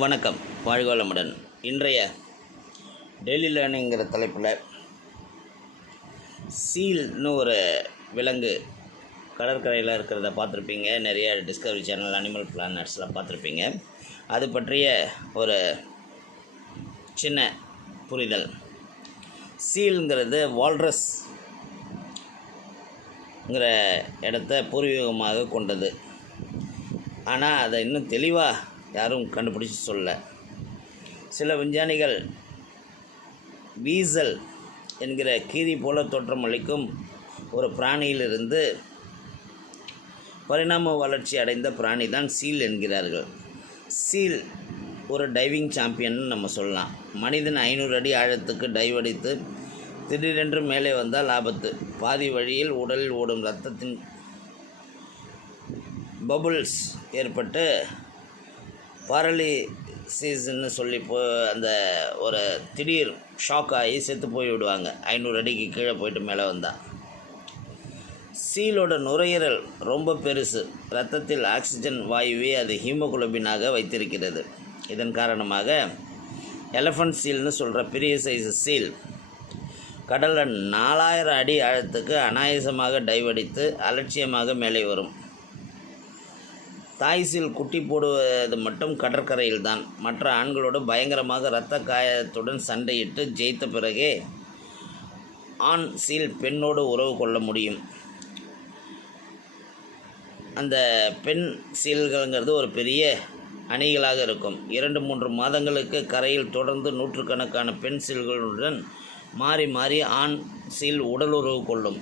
வணக்கம். வாழ்வளமுடன் இன்றைய டெய்லி லேர்னிங்கிற தலைப்பில் சீல்னு ஒரு விலங்கு கடற்கரையில் இருக்கிறத பார்த்துருப்பீங்க. நிறைய டிஸ்கவரி சேனல் அனிமல் பிளானட்ஸில் பார்த்துருப்பீங்க. அது பற்றிய ஒரு சின்ன புரிதல். சீல்ங்கிறது வால்ரஸ்ங்கிற இடத்த பூர்வீகமாக கொண்டது. ஆனால் அதை இன்னும் தெளிவாக யாரும் கண்டுபிடிச்சி சொல்ல. சில விஞ்ஞானிகள் வீசல் என்கிற கீரி போல தோற்றமளிக்கும் ஒரு பிராணியிலிருந்து பரிணாம வளர்ச்சி அடைந்த பிராணி தான் சீல் என்கிறார்கள். சீல் ஒரு டைவிங் சாம்பியன் நம்ம சொல்லலாம். மனிதன் ஐநூறு அடி ஆழத்துக்கு டைவ் அடித்து திடீரென்று மேலே வந்தால் ஆபத்து. பாதி வழியில் உடலில் ஓடும் ரத்தத்தின் பபுள்ஸ் ஏற்பட்டு பாரலிசிஸ்ன்னு சொல்லி போ அந்த ஒரு திடீர் ஷாக் ஆகி செத்து போய் விடுவாங்க. ஐநூறு அடிக்கு கீழே போயிட்டு மேலே வந்தால் சீலோட நுரையீரல் ரொம்ப பெருசு. ரத்தத்தில் ஆக்சிஜன் வாயுவை அது ஹீமோகுளோபினாக வைத்திருக்கிறது. இதன் காரணமாக எலஃபண்ட் சீல்னு சொல்கிற பெரிய சைஸ் சீல் கடலில் நாலாயிரம் அடி ஆழத்துக்கு அனாயசமாக டைவ் அடித்து அலட்சியமாக மேலே வரும். தாய் சீல் குட்டி போடுவது மட்டும் கடற்கரையில் தான் மற்ற ஆண்களோடு பயங்கரமாக இரத்த காயத்துடன் சண்டையிட்டு ஜெயித்த பிறகே ஆண் சீல் பெண்ணோடு உறவு கொள்ள முடியும். அந்த பெண் சீல்கள்ங்கிறது ஒரு பெரிய அணிகளாக இருக்கும். இரண்டு மூன்று மாதங்களுக்கு கரையில் தொடர்ந்து நூற்றுக்கணக்கான பெண் சீல்களுடன் மாறி மாறி ஆண் சீல் உடலுறவு கொள்ளும்.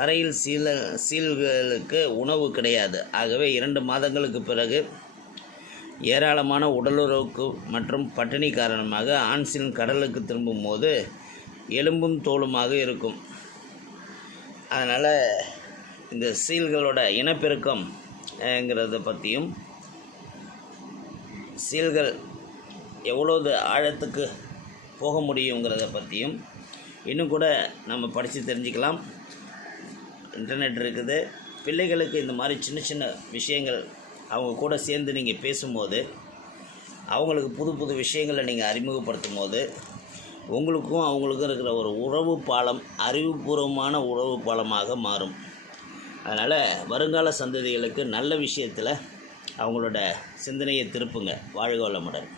கரையில் சீல சீல்களுக்கு உணவு கிடையாது. ஆகவே இரண்டு மாதங்களுக்கு பிறகு ஏராளமான உடலுறவுக்கு மற்றும் பட்டினி காரணமாக ஆண் கடலுக்கு திரும்பும் போது எலும்பும் தோலுமாக இருக்கும். அதனால் இந்த சீல்களோட இனப்பெருக்கம்ங்கிறத பற்றியும் சீல்கள் எவ்வளோது ஆழத்துக்கு போக முடியுங்கிறத பற்றியும் இன்னும் கூட நம்ம படித்து தெரிஞ்சுக்கலாம். இன்டர்நெட் இருக்குது. பிள்ளைகளுக்கு இந்த மாதிரி சின்ன சின்ன விஷயங்கள் அவங்க கூட சேர்ந்து நீங்கள் பேசும்போது அவங்களுக்கு புது புது விஷயங்களை நீங்கள் அறிமுகப்படுத்தும் போது உங்களுக்கும் அவங்களுக்கும் இருக்கிற ஒரு உறவு பாலம் அறிவுபூர்வமான உறவு பாலமாக மாறும். அதனால் வருங்கால சந்ததிகளுக்கு நல்ல விஷயத்தில் அவங்களோட சிந்தனையை திருப்புங்க. வாழ்க வளமுடன்.